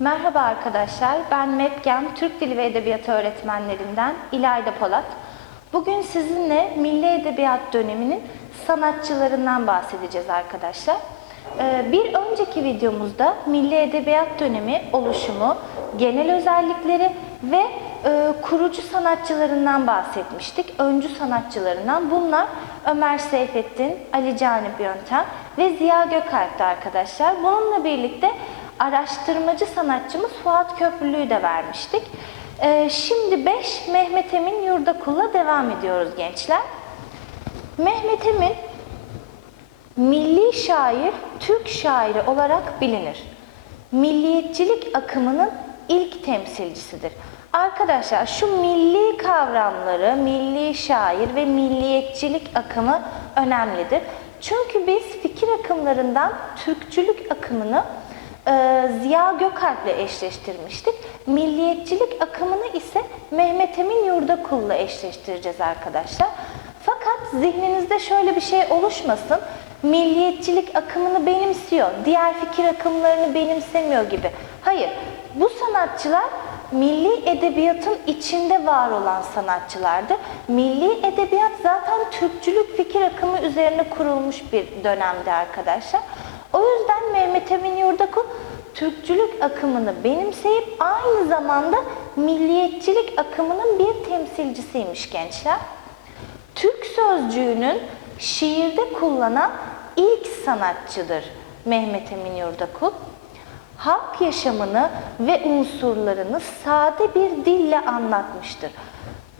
Merhaba arkadaşlar, ben MEPGEM Türk Dili ve Edebiyatı öğretmenlerinden İlayda Polat. Bugün sizinle Milli Edebiyat döneminin sanatçılarından bahsedeceğiz arkadaşlar. Ee, Bir önceki videomuzda Milli Edebiyat dönemi oluşumu, genel özellikleri ve e, kurucu sanatçılarından bahsetmiştik. Öncü sanatçılarından bunlar Ömer Seyfettin, Ali Canip Yöntem ve Ziya Gökalp'ti arkadaşlar. Bununla birlikte araştırmacı sanatçımız Fuat Köprülü'yü de vermiştik. Ee, şimdi 5 Mehmet Emin Yurdakul'la devam ediyoruz gençler. Mehmet Emin milli şair, Türk şairi olarak bilinir. Milliyetçilik akımının ilk temsilcisidir. Arkadaşlar şu milli kavramları, milli şair ve milliyetçilik akımı önemlidir. Çünkü biz fikir akımlarından Türkçülük akımını Ziya Gökalp'le eşleştirmiştik. Milliyetçilik akımını ise Mehmet Emin Yurdakul'la eşleştireceğiz arkadaşlar. Fakat zihninizde şöyle bir şey oluşmasın. Milliyetçilik akımını benimsiyor, diğer fikir akımlarını benimsemiyor gibi. Hayır, bu sanatçılar milli edebiyatın içinde var olan sanatçılardı. Milli edebiyat zaten Türkçülük fikir akımı üzerine kurulmuş bir dönemdi arkadaşlar. O yüzden Mehmet Emin Yurdakul Türkçülük akımını benimseyip aynı zamanda milliyetçilik akımının bir temsilcisiymiş gençler. Türk sözcüğünün şiirde kullanan ilk sanatçıdır Mehmet Emin Yurdakul. Halk yaşamını ve unsurlarını sade bir dille anlatmıştır.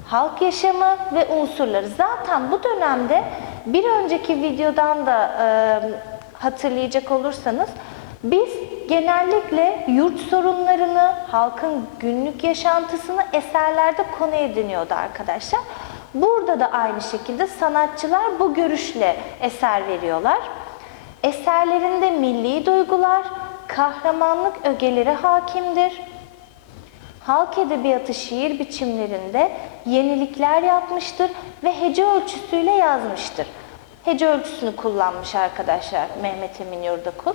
Halk yaşamı ve unsurları zaten bu dönemde bir önceki videodan da e, hatırlayacak olursanız biz genellikle yurt sorunlarını, halkın günlük yaşantısını eserlerde konu ediniyordu arkadaşlar. Burada da aynı şekilde sanatçılar bu görüşle eser veriyorlar. Eserlerinde milli duygular, kahramanlık ögeleri hakimdir. Halk edebiyatı şiir biçimlerinde yenilikler yapmıştır ve hece ölçüsüyle yazmıştır. Hece ölçüsünü kullanmış arkadaşlar Mehmet Emin Yurdakul.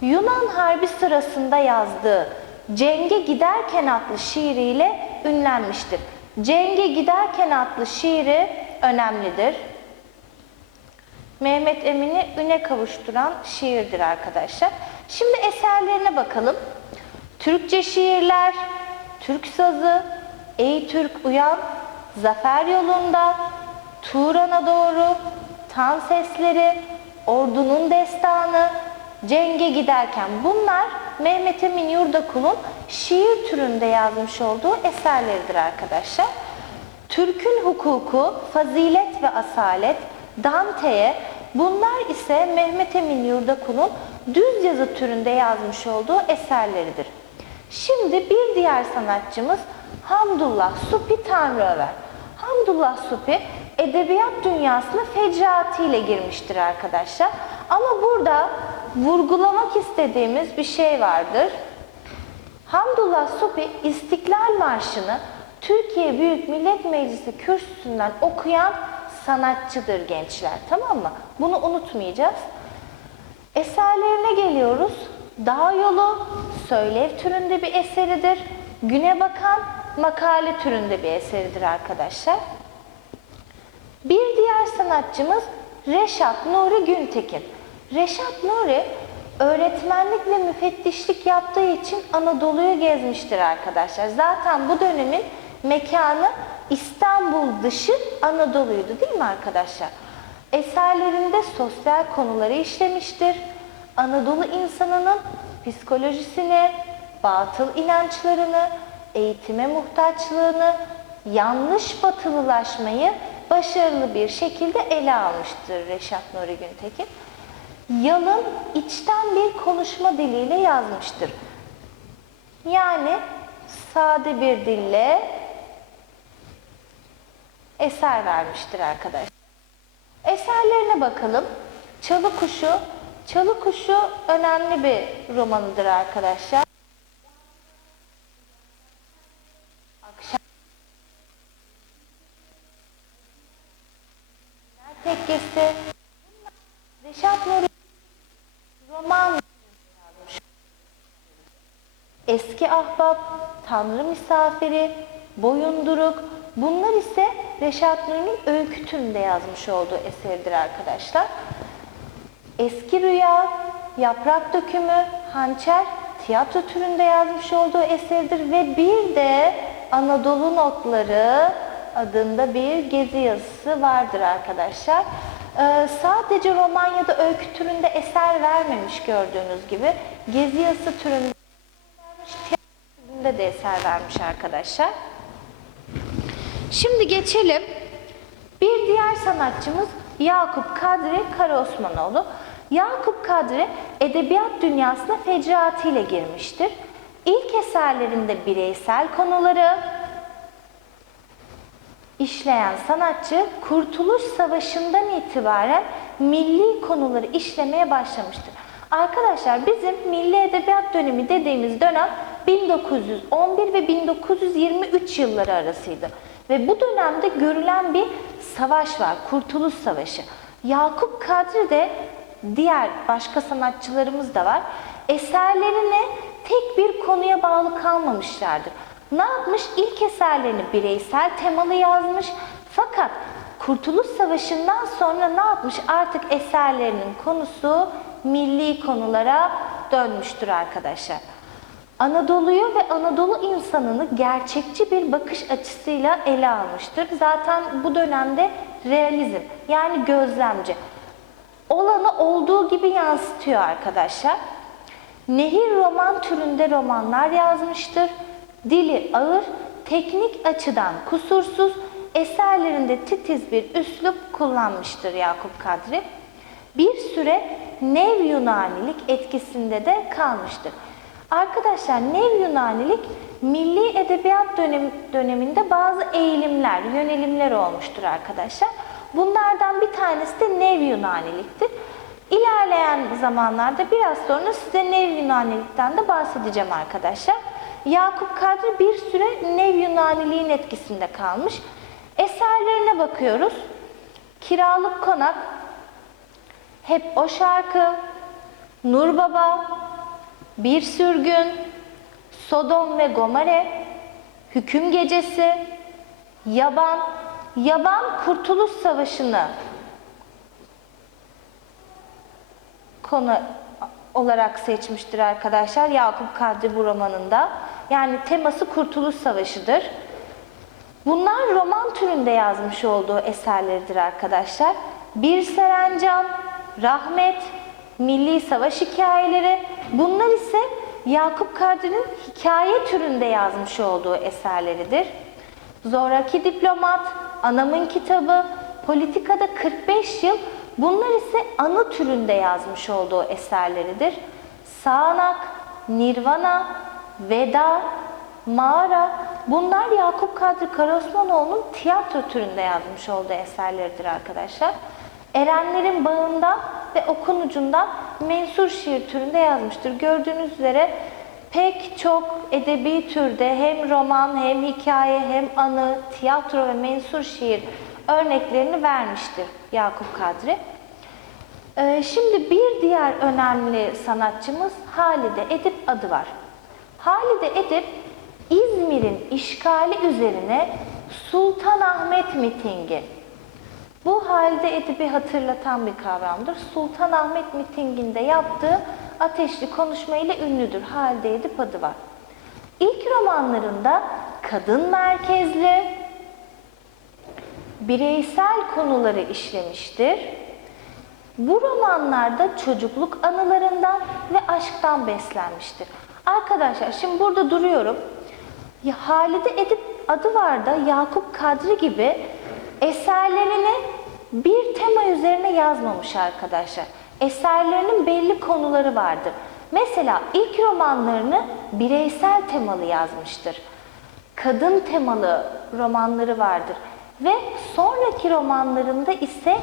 Yunan Harbi sırasında yazdığı Cenge Giderken adlı şiiriyle ünlenmiştir. Cenge Giderken adlı şiiri önemlidir. Mehmet Emin'i üne kavuşturan şiirdir arkadaşlar. Şimdi eserlerine bakalım. Türkçe şiirler, Türk sazı, Ey Türk Uyan, Zafer Yolunda, Turan'a doğru, Tan Sesleri, Ordunun Destanı, Cenge Giderken bunlar Mehmet Emin Yurdakul'un şiir türünde yazmış olduğu eserleridir arkadaşlar. Türk'ün hukuku, fazilet ve asalet, Dante'ye, bunlar ise Mehmet Emin Yurdakul'un düz yazı türünde yazmış olduğu eserleridir. Şimdi bir diğer sanatçımız Hamdullah Supi Tanrıöver. Hamdullah Supi edebiyat dünyasına fecraatiyle girmiştir arkadaşlar. Ama burada vurgulamak istediğimiz bir şey vardır. Hamdullah Supi İstiklal Marşı'nı Türkiye Büyük Millet Meclisi kürsüsünden okuyan sanatçıdır gençler. Tamam mı? Bunu unutmayacağız. Eserlerine geliyoruz. Dağ Yolu söylev türünde bir eseridir. Güne Bakan makale türünde bir eseridir arkadaşlar. Bir diğer sanatçımız Reşat Nuri Güntekin. Reşat Nuri öğretmenlik ve müfettişlik yaptığı için Anadolu'yu gezmiştir arkadaşlar. Zaten bu dönemin mekanı İstanbul dışı Anadolu'ydu değil mi arkadaşlar? Eserlerinde sosyal konuları işlemiştir. Anadolu insanının psikolojisini, batıl inançlarını, eğitime muhtaçlığını, yanlış batılılaşmayı başarılı bir şekilde ele almıştır Reşat Nuri Güntekin. Yalın içten bir konuşma diliyle yazmıştır. Yani sade bir dille eser vermiştir arkadaşlar. Eserlerine bakalım. Çalı Kuşu. Çalı Kuşu önemli bir romanıdır arkadaşlar. Akşam Tekkesi. Reşat Nuri roman yazmış. Eski Ahbap, Tanrı Misafiri, Boyunduruk bunlar ise Reşat Nuri'nin öykü türünde yazmış olduğu eseridir arkadaşlar. Eski Rüya, Yaprak Dökümü, Hançer tiyatro türünde yazmış olduğu eseridir ve bir de Anadolu Notları adında bir gezi yazısı vardır arkadaşlar. Ee, sadece roman ya da öykü türünde eser vermemiş gördüğünüz gibi. Gezi yazısı türünde türünde de eser vermiş arkadaşlar. Şimdi geçelim. Bir diğer sanatçımız Yakup Kadri Karaosmanoğlu. Yakup Kadri edebiyat dünyasına fecraatiyle girmiştir. İlk eserlerinde bireysel konuları işleyen sanatçı Kurtuluş Savaşı'ndan itibaren milli konuları işlemeye başlamıştır. Arkadaşlar bizim milli edebiyat dönemi dediğimiz dönem 1911 ve 1923 yılları arasıydı. Ve bu dönemde görülen bir savaş var, Kurtuluş Savaşı. Yakup Kadri de diğer başka sanatçılarımız da var. Eserlerine tek bir konuya bağlı kalmamışlardır. Ne yapmış? İlk eserlerini bireysel temalı yazmış. Fakat Kurtuluş Savaşı'ndan sonra ne yapmış? Artık eserlerinin konusu milli konulara dönmüştür arkadaşlar. Anadolu'yu ve Anadolu insanını gerçekçi bir bakış açısıyla ele almıştır. Zaten bu dönemde realizm yani gözlemci olanı olduğu gibi yansıtıyor arkadaşlar. Nehir roman türünde romanlar yazmıştır. Dili ağır, teknik açıdan kusursuz, eserlerinde titiz bir üslup kullanmıştır Yakup Kadri. Bir süre Nev Yunanilik etkisinde de kalmıştır. Arkadaşlar Nev Yunanilik milli edebiyat dönem, döneminde bazı eğilimler, yönelimler olmuştur arkadaşlar. Bunlardan bir tanesi de Nev Yunaniliktir. İlerleyen zamanlarda biraz sonra size Nev Yunanilikten de bahsedeceğim arkadaşlar. Yakup Kadri bir süre Nev Yunaniliğin etkisinde kalmış. Eserlerine bakıyoruz. Kiralık Konak, Hep O Şarkı, Nur Baba, Bir Sürgün, Sodom ve Gomare, Hüküm Gecesi, Yaban, Yaban Kurtuluş Savaşı'nı konu olarak seçmiştir arkadaşlar Yakup Kadri bu romanında. Yani teması Kurtuluş Savaşı'dır. Bunlar roman türünde yazmış olduğu eserleridir arkadaşlar. Bir Serencan, Rahmet, Milli Savaş Hikayeleri bunlar ise Yakup Kadri'nin hikaye türünde yazmış olduğu eserleridir. Zoraki Diplomat, Anamın Kitabı, Politikada 45 Yıl bunlar ise anı türünde yazmış olduğu eserleridir. Sağanak, Nirvana, Veda, Mağara bunlar Yakup Kadri Karaosmanoğlu'nun tiyatro türünde yazmış olduğu eserleridir arkadaşlar. Erenlerin bağında ve okunucundan mensur şiir türünde yazmıştır. Gördüğünüz üzere pek çok edebi türde hem roman hem hikaye hem anı, tiyatro ve mensur şiir örneklerini vermiştir Yakup Kadri. Ee, şimdi bir diğer önemli sanatçımız Halide Edip adı var. Halide Edip İzmir'in işgali üzerine Sultanahmet mitingi. Bu Halide Edip'i hatırlatan bir kavramdır. Sultanahmet mitinginde yaptığı ateşli konuşmayla ünlüdür. Halide Edip adı var. İlk romanlarında kadın merkezli, bireysel konuları işlemiştir. Bu romanlarda çocukluk anılarından ve aşktan beslenmiştir. Arkadaşlar şimdi burada duruyorum. Ya Halide Edip adı var da Yakup Kadri gibi eserlerini bir tema üzerine yazmamış arkadaşlar. Eserlerinin belli konuları vardır. Mesela ilk romanlarını bireysel temalı yazmıştır. Kadın temalı romanları vardır. Ve sonraki romanlarında ise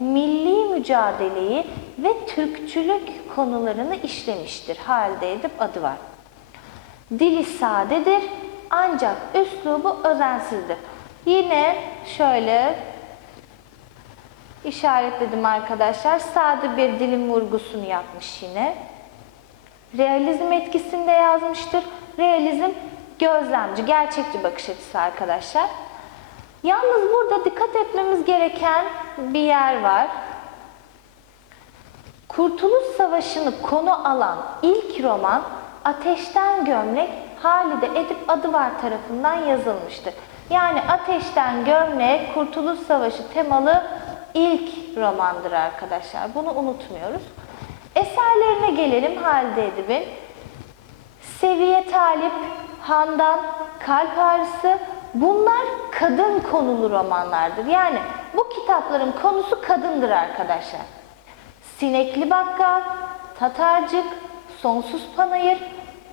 milli mücadeleyi ve Türkçülük konularını işlemiştir. Halde edip adı var. Dili sadedir ancak üslubu özensizdir. Yine şöyle işaretledim arkadaşlar. Sade bir dilin vurgusunu yapmış yine. Realizm etkisinde yazmıştır. Realizm gözlemci, gerçekçi bakış açısı arkadaşlar. Yalnız burada dikkat etmemiz gereken bir yer var. Kurtuluş Savaşı'nı konu alan ilk roman Ateşten Gömlek Halide Edip Adıvar tarafından yazılmıştır. Yani Ateşten Gömlek Kurtuluş Savaşı temalı ilk romandır arkadaşlar. Bunu unutmuyoruz. Eserlerine gelelim Halide Edip'in. Seviye Talip, Handan, Kalp Ağrısı bunlar kadın konulu romanlardır. Yani bu kitapların konusu kadındır arkadaşlar. Sinekli Bakkal, Tatarcık, Sonsuz Panayır,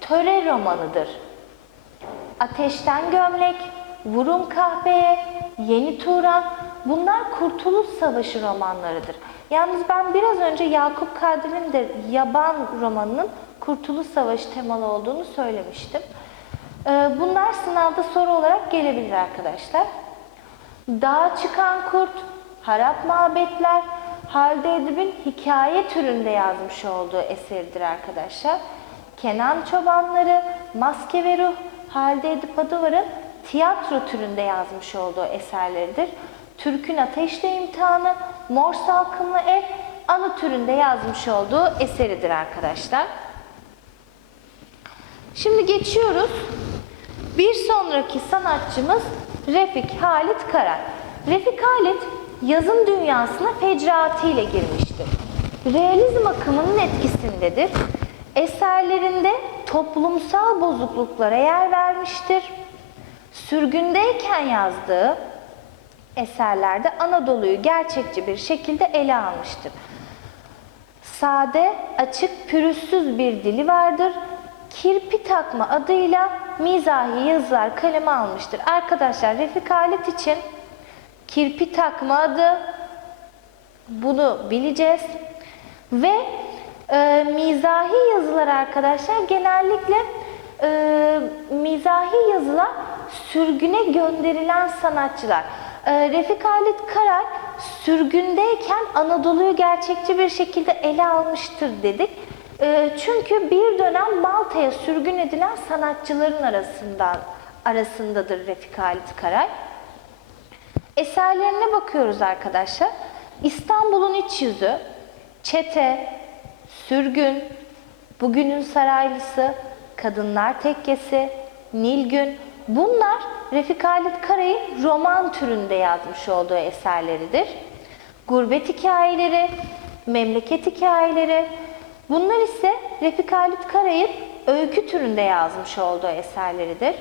Töre romanıdır. Ateşten Gömlek, Vurun Kahveye, Yeni Turan bunlar Kurtuluş Savaşı romanlarıdır. Yalnız ben biraz önce Yakup Kadri'nin de Yaban romanının Kurtuluş Savaşı temalı olduğunu söylemiştim. Ee, Bunlar sınavda soru olarak gelebilir arkadaşlar. Dağa çıkan kurt, harap mabetler, Halide Edip'in hikaye türünde yazmış olduğu eseridir arkadaşlar. Kenan Çobanları, Maske ve Ruh, Halide Edip Adıvar'ın tiyatro türünde yazmış olduğu eserleridir. Türk'ün Ateşle İmtihanı, Mor Salkımlı Ev, anı türünde yazmış olduğu eseridir arkadaşlar. Şimdi geçiyoruz. Bir sonraki sanatçımız Refik Halit Karar. Refik Halit yazın dünyasına fecraatiyle girmiştir. Realizm akımının etkisindedir. Eserlerinde toplumsal bozukluklara yer vermiştir. Sürgündeyken yazdığı eserlerde Anadolu'yu gerçekçi bir şekilde ele almıştır. Sade, açık, pürüzsüz bir dili vardır. Kirpi takma adıyla mizahi yazılar kaleme almıştır. Arkadaşlar Refik Halit için kirpi takma adı bunu bileceğiz. Ve e, mizahi yazılar arkadaşlar genellikle e, mizahi yazılar sürgüne gönderilen sanatçılar. E, Refik Halit Karar sürgündeyken Anadolu'yu gerçekçi bir şekilde ele almıştır dedik. E, çünkü bir dönem Malta'ya sürgün edilen sanatçıların arasından arasındadır Refik Halit Karay. Eserlerine bakıyoruz arkadaşlar. İstanbul'un iç yüzü, Çete, Sürgün, Bugünün Saraylısı, Kadınlar Tekkesi, Nilgün bunlar Refik Halit Karay'ın roman türünde yazmış olduğu eserleridir. Gurbet hikayeleri, memleket hikayeleri bunlar ise Refik Halit Karay'ın öykü türünde yazmış olduğu eserleridir.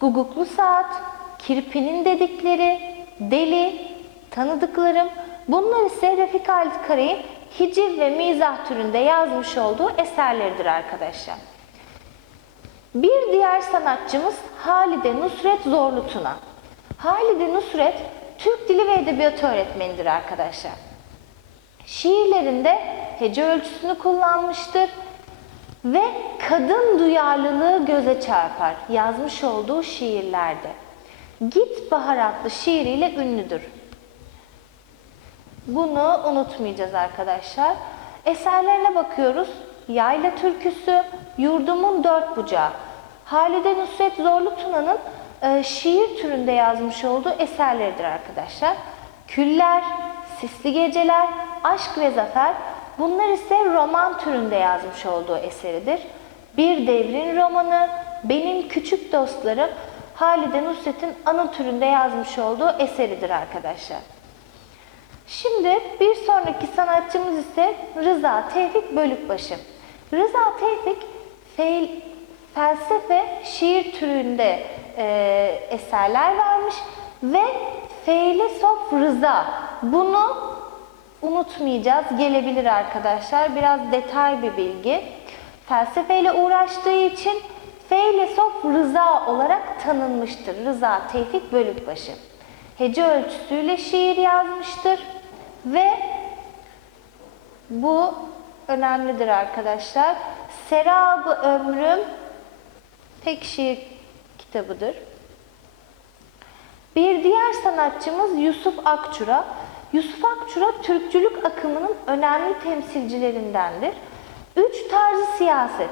Guguklu Saat, Kirpi'nin dedikleri, Deli, Tanıdıklarım bunlar ise Refik Halit Karay'ın hiciv ve mizah türünde yazmış olduğu eserleridir arkadaşlar. Bir diğer sanatçımız Halide Nusret Zorlu Tuna. Halide Nusret Türk Dili ve Edebiyatı öğretmenidir arkadaşlar. Şiirlerinde hece ölçüsünü kullanmıştır ve kadın duyarlılığı göze çarpar yazmış olduğu şiirlerde. Git Bahar adlı şiiriyle ünlüdür. Bunu unutmayacağız arkadaşlar. Eserlerine bakıyoruz. Yayla Türküsü, Yurdumun Dört Bucağı. Halide Nusret Zorlu Tuna'nın e, şiir türünde yazmış olduğu eserleridir arkadaşlar. Küller, Sisli Geceler, Aşk ve Zafer bunlar ise roman türünde yazmış olduğu eseridir. Bir Devrin romanı, Benim Küçük Dostlarım Halide Nusret'in anı türünde yazmış olduğu eseridir arkadaşlar. Şimdi bir sonraki sanatçımız ise Rıza Tevfik Bölükbaşı. Rıza Tevfik feil, felsefe, şiir türünde e, eserler vermiş ve Feylesof Rıza. Bunu unutmayacağız, gelebilir arkadaşlar. Biraz detay bir bilgi. Felsefeyle uğraştığı için Feylesof Rıza olarak tanınmıştır. Rıza Tevfik Bölükbaşı. Hece ölçüsüyle şiir yazmıştır ve bu önemlidir arkadaşlar. Serab-ı Ömrüm tek şiir kitabıdır. Bir diğer sanatçımız Yusuf Akçura. Yusuf Akçura Türkçülük akımının önemli temsilcilerindendir. Üç tarzı siyaset.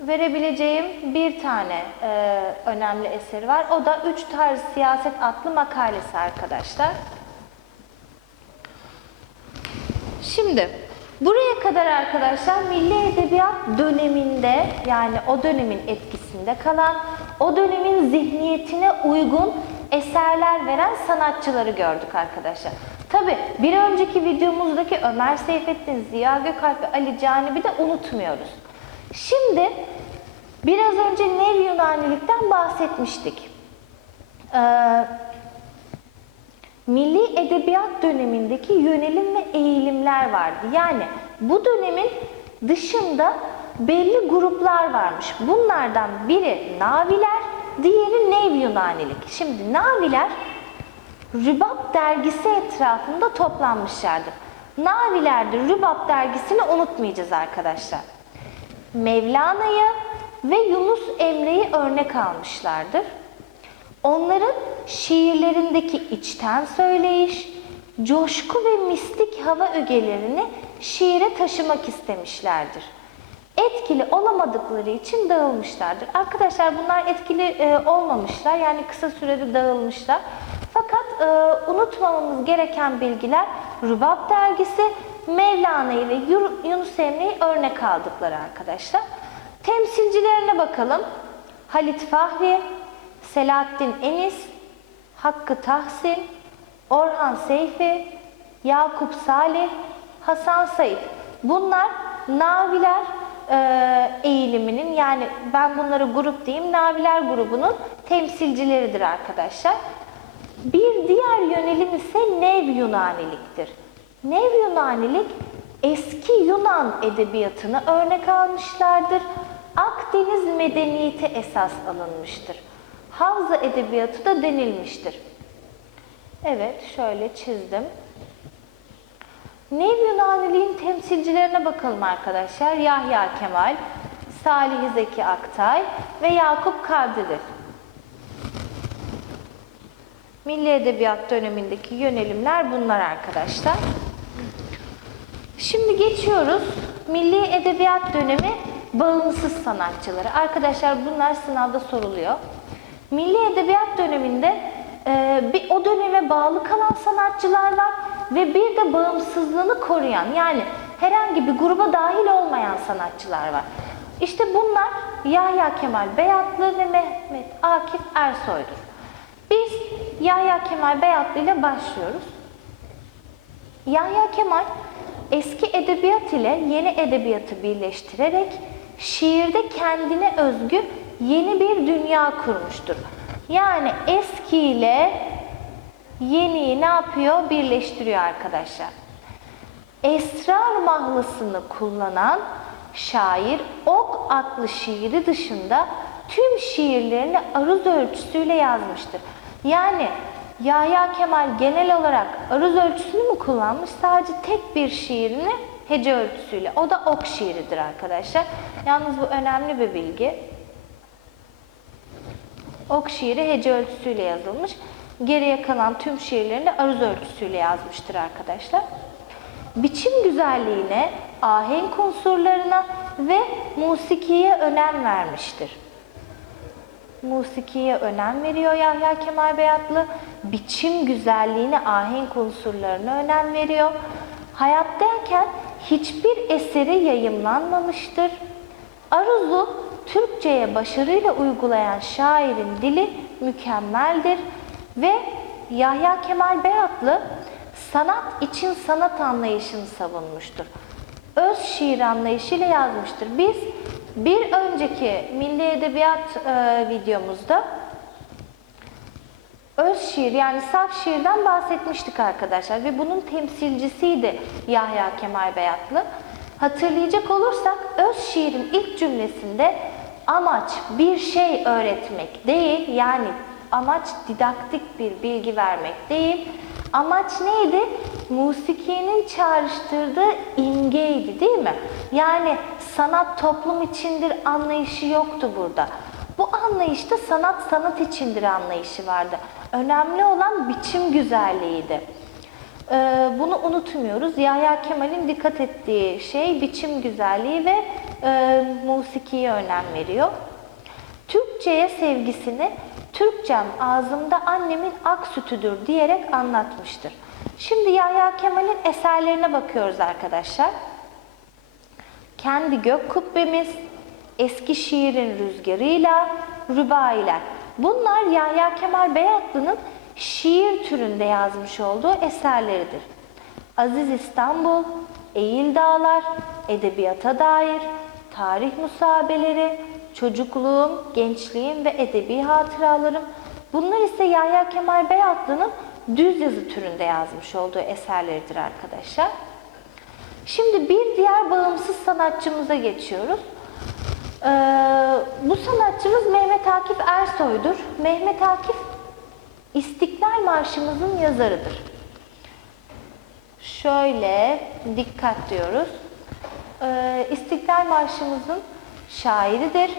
Verebileceğim bir tane e, önemli eseri var. O da Üç Tarzı Siyaset adlı makalesi arkadaşlar. Şimdi buraya kadar arkadaşlar Milli Edebiyat döneminde yani o dönemin etkisinde kalan, o dönemin zihniyetine uygun eserler veren sanatçıları gördük arkadaşlar. Tabi bir önceki videomuzdaki Ömer Seyfettin, Ziya Gökalp ve Ali Canibi de unutmuyoruz. Şimdi biraz önce Nev Yunanilikten bahsetmiştik. Ee, Milli Edebiyat dönemindeki yönelim ve eğilimler vardı. Yani bu dönemin dışında belli gruplar varmış. Bunlardan biri Naviler, diğeri Nev Yunanilik. Şimdi Naviler Rübab dergisi etrafında toplanmışlardı. Navilerde Rübab dergisini unutmayacağız arkadaşlar. Mevlana'yı ve Yunus Emre'yi örnek almışlardır. Onların şiirlerindeki içten söyleyiş, coşku ve mistik hava ögelerini şiire taşımak istemişlerdir. Etkili olamadıkları için dağılmışlardır. Arkadaşlar bunlar etkili e, olmamışlar yani kısa sürede dağılmışlar. Fakat e, unutmamamız gereken bilgiler Rubab dergisi, Mevlana'yı ve Yur- Yunus Emre'yi örnek aldıkları arkadaşlar. Temsilcilerine bakalım. Halit Fahri, Selahattin Enis, Hakkı Tahsin, Orhan Seyfi, Yakup Salih, Hasan Said. Bunlar Naviler e, eğiliminin yani ben bunları grup diyeyim Naviler grubunun temsilcileridir arkadaşlar. Bir diğer yönelim ise Nev Yunaniliktir. Nev Yunanilik eski Yunan edebiyatını örnek almışlardır. Akdeniz medeniyeti esas alınmıştır. Havza edebiyatı da denilmiştir. Evet, şöyle çizdim. Nev Yunaniliğin temsilcilerine bakalım arkadaşlar. Yahya Kemal, Salih Zeki Aktay ve Yakup Kadri'dir. Milli Edebiyat dönemindeki yönelimler bunlar arkadaşlar. Şimdi geçiyoruz. Milli Edebiyat dönemi bağımsız sanatçıları. Arkadaşlar bunlar sınavda soruluyor. Milli Edebiyat döneminde e, bir o döneme bağlı kalan sanatçılar var ve bir de bağımsızlığını koruyan yani herhangi bir gruba dahil olmayan sanatçılar var. İşte bunlar Yahya Kemal Beyatlı ve Mehmet Akif Ersoy'dur. Biz Yahya Kemal Beyatlı ile başlıyoruz. Yahya Kemal eski edebiyat ile yeni edebiyatı birleştirerek şiirde kendine özgü yeni bir dünya kurmuştur. Yani eski ile yeniyi ne yapıyor? Birleştiriyor arkadaşlar. Esrar mahlasını kullanan şair Ok adlı şiiri dışında tüm şiirlerini aruz ölçüsüyle yazmıştır. Yani Yahya Kemal genel olarak aruz ölçüsünü mü kullanmış? Sadece tek bir şiirini hece ölçüsüyle. O da ok şiiridir arkadaşlar. Yalnız bu önemli bir bilgi. Ok şiiri hece ölçüsüyle yazılmış. Geriye kalan tüm şiirlerini aruz ölçüsüyle yazmıştır arkadaşlar. Biçim güzelliğine, ahenk unsurlarına ve musikiye önem vermiştir. Musikiye önem veriyor Yahya Kemal Beyatlı. Biçim güzelliğine, ahenk unsurlarına önem veriyor. Hayattayken hiçbir eseri yayımlanmamıştır. Aruz'u Türkçe'ye başarıyla uygulayan şairin dili mükemmeldir ve Yahya Kemal Beyatlı sanat için sanat anlayışını savunmuştur. Öz şiir anlayışıyla yazmıştır. Biz bir önceki Milli Edebiyat e, videomuzda öz şiir yani saf şiirden bahsetmiştik arkadaşlar ve bunun temsilcisiydi Yahya Kemal Beyatlı. Hatırlayacak olursak öz şiirin ilk cümlesinde amaç bir şey öğretmek değil yani amaç didaktik bir bilgi vermek değil. Amaç neydi? Musikinin çağrıştırdığı imgeydi değil mi? Yani sanat toplum içindir anlayışı yoktu burada. Bu anlayışta sanat sanat içindir anlayışı vardı. Önemli olan biçim güzelliğiydi. e, bunu unutmuyoruz. Yahya Kemal'in dikkat ettiği şey biçim güzelliği ve e, musikiye önem veriyor. Türkçe'ye sevgisini Türkçem ağzımda annemin ak sütüdür diyerek anlatmıştır. Şimdi Yahya Kemal'in eserlerine bakıyoruz arkadaşlar. Kendi gök kubbemiz, eski şiirin rüzgarıyla, rübailer. Bunlar Yahya Kemal Beyatlı'nın şiir türünde yazmış olduğu eserleridir. Aziz İstanbul, Eğil Dağlar, Edebiyata dair, tarih musabeleri, çocukluğum, gençliğim ve edebi hatıralarım. Bunlar ise Yahya Kemal Beyatlı'nın düz yazı türünde yazmış olduğu eserleridir arkadaşlar. Şimdi bir diğer bağımsız sanatçımıza geçiyoruz. Ee, bu sanatçımız Mehmet Akif Ersoy'dur. Mehmet Akif İstiklal Marşımızın yazarıdır. Şöyle dikkat diyoruz. Ee, İstiklal Marşımızın şairidir.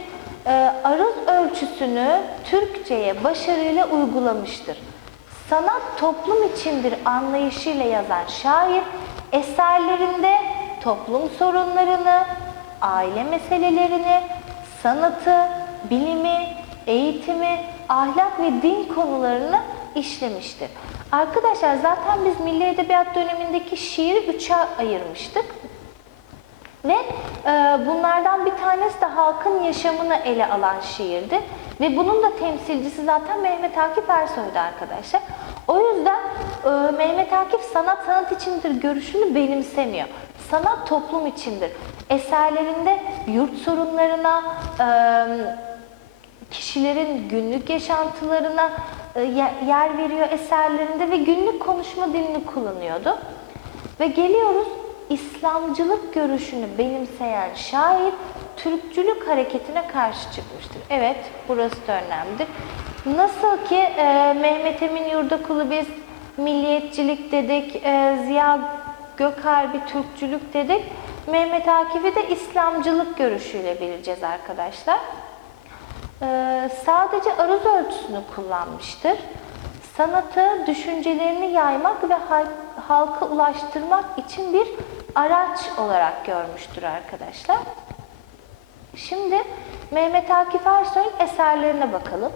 Ee, aruz ölçüsünü Türkçe'ye başarıyla uygulamıştır. Sanat toplum içindir anlayışıyla yazan şair, eserlerinde toplum sorunlarını, aile meselelerini, sanatı, bilimi, eğitimi, ahlak ve din konularını işlemiştir. Arkadaşlar zaten biz Milli Edebiyat dönemindeki şiiri üçe ayırmıştık. Ve e, bunlardan bir tanesi de halkın yaşamını ele alan şiirdi. Ve bunun da temsilcisi zaten Mehmet Akif Ersoy'du arkadaşlar. O yüzden e, Mehmet Akif sanat sanat içindir görüşünü benimsemiyor. Sanat toplum içindir. Eserlerinde yurt sorunlarına, e, kişilerin günlük yaşantılarına e, ye- yer veriyor eserlerinde ve günlük konuşma dilini kullanıyordu. Ve geliyoruz İslamcılık görüşünü benimseyen şair Türkçülük hareketine karşı çıkmıştır. Evet, burası da önemlidir. Nasıl ki e, Mehmet Emin Yurdakulu biz milliyetçilik dedik, e, Ziya Gökalp'i Türkçülük dedik, Mehmet Akif'i de İslamcılık görüşüyle bileceğiz arkadaşlar. Ee, sadece aruz ölçüsünü kullanmıştır. Sanatı, düşüncelerini yaymak ve hal- halka ulaştırmak için bir araç olarak görmüştür arkadaşlar. Şimdi Mehmet Akif Ersoy'un eserlerine bakalım.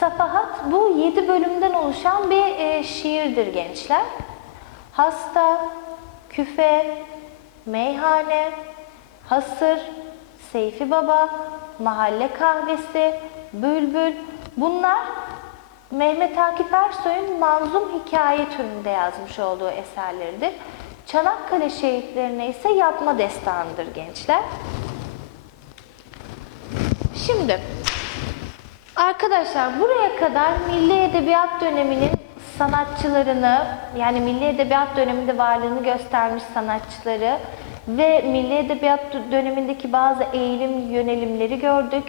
Safahat bu yedi bölümden oluşan bir e, şiirdir gençler. Hasta, küfe, meyhane, hasır, Seyfi Baba, Mahalle Kahvesi, Bülbül bunlar Mehmet Akif Ersoy'un manzum hikaye türünde yazmış olduğu eserleridir. Çanakkale şehitlerine ise yapma destanıdır gençler. Şimdi arkadaşlar buraya kadar Milli Edebiyat döneminin sanatçılarını yani Milli Edebiyat döneminde varlığını göstermiş sanatçıları ve Milli Edebiyat dönemindeki bazı eğilim yönelimleri gördük.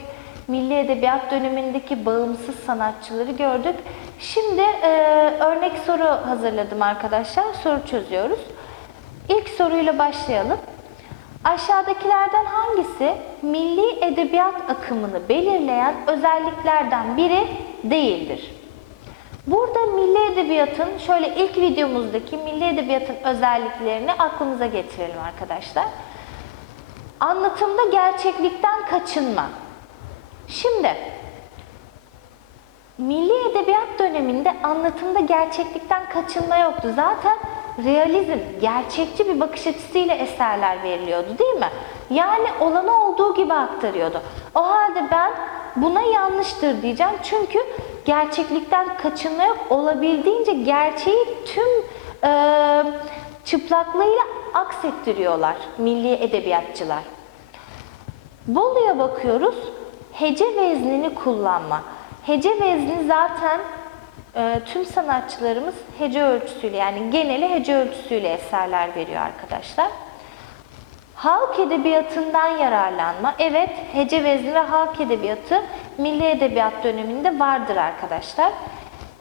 Milli Edebiyat dönemindeki bağımsız sanatçıları gördük. Şimdi e, örnek soru hazırladım arkadaşlar. Soru çözüyoruz. İlk soruyla başlayalım. Aşağıdakilerden hangisi milli edebiyat akımını belirleyen özelliklerden biri değildir? Burada milli edebiyatın şöyle ilk videomuzdaki milli edebiyatın özelliklerini aklımıza getirelim arkadaşlar. Anlatımda gerçeklikten kaçınma. Şimdi Milli Edebiyat döneminde anlatımda gerçeklikten kaçınma yoktu. Zaten realizm, gerçekçi bir bakış açısıyla eserler veriliyordu değil mi? Yani olanı olduğu gibi aktarıyordu. O halde ben buna yanlıştır diyeceğim. Çünkü gerçeklikten kaçınma. Olabildiğince gerçeği tüm e, çıplaklığıyla aksettiriyorlar milli edebiyatçılar. Bolu'ya bakıyoruz. Hece veznini kullanma. Hece vezni zaten tüm sanatçılarımız hece ölçüsüyle yani geneli hece ölçüsüyle eserler veriyor arkadaşlar. Halk edebiyatından yararlanma. Evet, hece vezni ve halk edebiyatı milli edebiyat döneminde vardır arkadaşlar.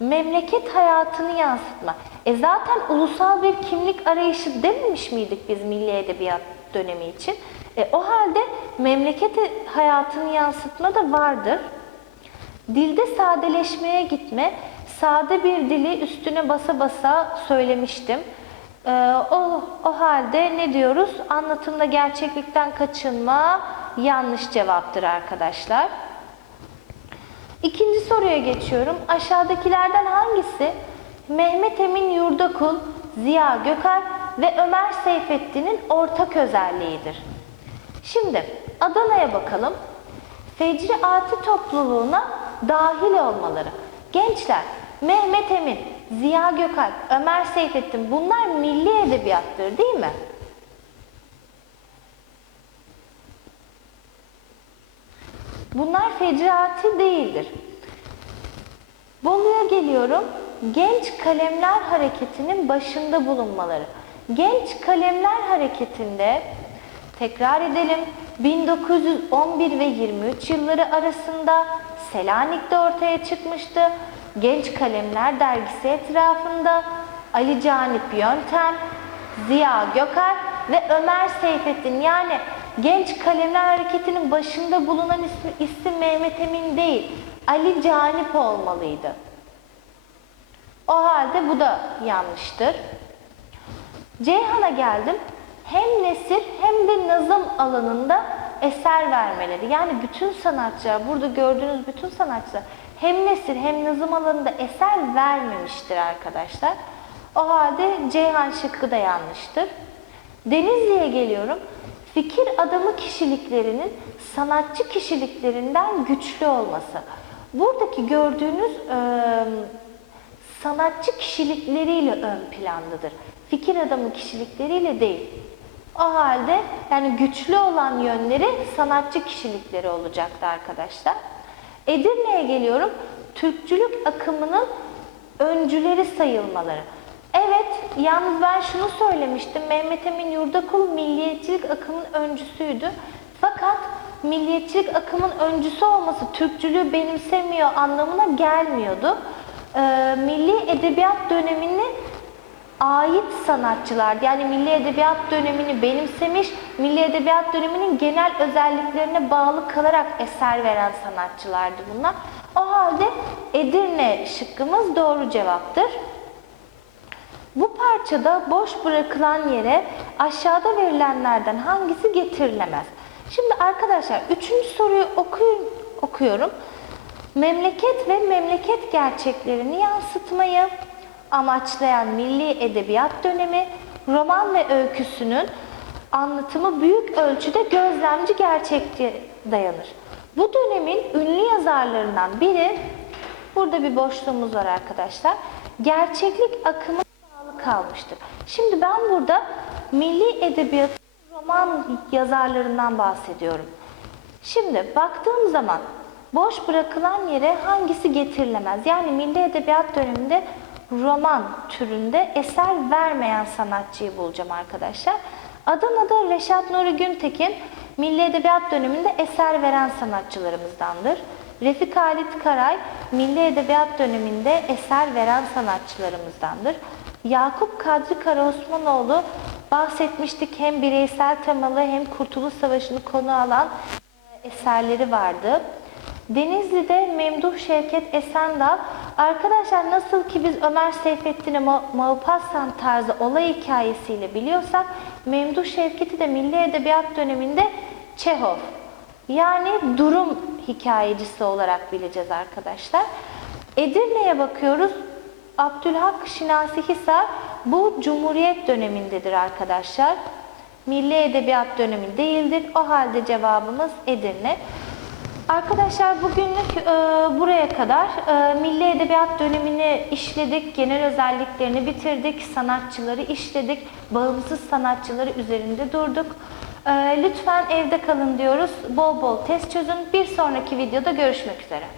Memleket hayatını yansıtma. E zaten ulusal bir kimlik arayışı dememiş miydik biz milli edebiyat dönemi için? E, o halde memleket hayatını yansıtma da vardır. Dilde sadeleşmeye gitme, sade bir dili üstüne basa basa söylemiştim. Ee, o, o halde ne diyoruz? Anlatımda gerçeklikten kaçınma yanlış cevaptır arkadaşlar. İkinci soruya geçiyorum. Aşağıdakilerden hangisi Mehmet Emin Yurdakul, Ziya Gökalp ve Ömer Seyfettin'in ortak özelliğidir? Şimdi Adana'ya bakalım. Fecri Ati topluluğuna dahil olmaları. Gençler, Mehmet Emin, Ziya Gökalp, Ömer Seyfettin bunlar milli edebiyattır değil mi? Bunlar fecriati değildir. Bolu'ya geliyorum. Genç Kalemler Hareketi'nin başında bulunmaları. Genç Kalemler Hareketi'nde tekrar edelim 1911 ve 23 yılları arasında Selanik'te ortaya çıkmıştı. Genç Kalemler dergisi etrafında Ali Canip Yöntem, Ziya Gökalp ve Ömer Seyfettin yani Genç Kalemler Hareketi'nin başında bulunan ismi, isim Mehmet Emin değil, Ali Canip olmalıydı. O halde bu da yanlıştır. Ceyhan'a geldim. Hem nesir hem de nazım alanında eser vermeleri. Yani bütün sanatçılar, burada gördüğünüz bütün sanatçılar hem nesir hem nazım alanında eser vermemiştir arkadaşlar. O halde Ceyhan şıkkı da yanlıştır. Denizli'ye geliyorum. Fikir adamı kişiliklerinin sanatçı kişiliklerinden güçlü olması. Buradaki gördüğünüz e, sanatçı kişilikleriyle ön plandadır. Fikir adamı kişilikleriyle değil. O halde yani güçlü olan yönleri sanatçı kişilikleri olacaktı arkadaşlar. Edirne'ye geliyorum. Türkçülük akımının öncüleri sayılmaları. Evet, yalnız ben şunu söylemiştim. Mehmet Emin Yurdakul milliyetçilik akımının öncüsüydü. Fakat milliyetçilik akımın öncüsü olması Türkçülüğü benimsemiyor anlamına gelmiyordu. Ee, milli edebiyat dönemini ait sanatçılar yani milli edebiyat dönemini benimsemiş, milli edebiyat döneminin genel özelliklerine bağlı kalarak eser veren sanatçılardı bunlar. O halde Edirne şıkkımız doğru cevaptır. Bu parçada boş bırakılan yere aşağıda verilenlerden hangisi getirilemez? Şimdi arkadaşlar üçüncü soruyu okuyun, okuyorum. Memleket ve memleket gerçeklerini yansıtmayı amaçlayan milli edebiyat dönemi roman ve öyküsünün anlatımı büyük ölçüde gözlemci gerçekçe dayanır. Bu dönemin ünlü yazarlarından biri, burada bir boşluğumuz var arkadaşlar, gerçeklik akımı bağlı kalmıştır. Şimdi ben burada milli edebiyat roman yazarlarından bahsediyorum. Şimdi baktığım zaman boş bırakılan yere hangisi getirilemez? Yani milli edebiyat döneminde roman türünde eser vermeyen sanatçıyı bulacağım arkadaşlar. Adana'da Reşat Nuri Güntekin Milli Edebiyat döneminde eser veren sanatçılarımızdandır. Refik Halit Karay Milli Edebiyat döneminde eser veren sanatçılarımızdandır. Yakup Kadri Karaosmanoğlu bahsetmiştik hem bireysel temalı hem Kurtuluş Savaşı'nı konu alan e, eserleri vardı. Denizli'de Memduh Şevket Esendal, arkadaşlar nasıl ki biz Ömer Seyfettin'i Ma Maupassant tarzı olay hikayesiyle biliyorsak, Memduh Şevket'i de Milli Edebiyat döneminde Çehov, yani durum hikayecisi olarak bileceğiz arkadaşlar. Edirne'ye bakıyoruz. Abdülhak Şinasi Hisar bu Cumhuriyet dönemindedir arkadaşlar. Milli Edebiyat dönemi değildir. O halde cevabımız Edirne. Arkadaşlar bugünlük e, buraya kadar e, Milli Edebiyat dönemini işledik, genel özelliklerini bitirdik, sanatçıları işledik, bağımsız sanatçıları üzerinde durduk. E, lütfen evde kalın diyoruz, bol bol test çözün. Bir sonraki videoda görüşmek üzere.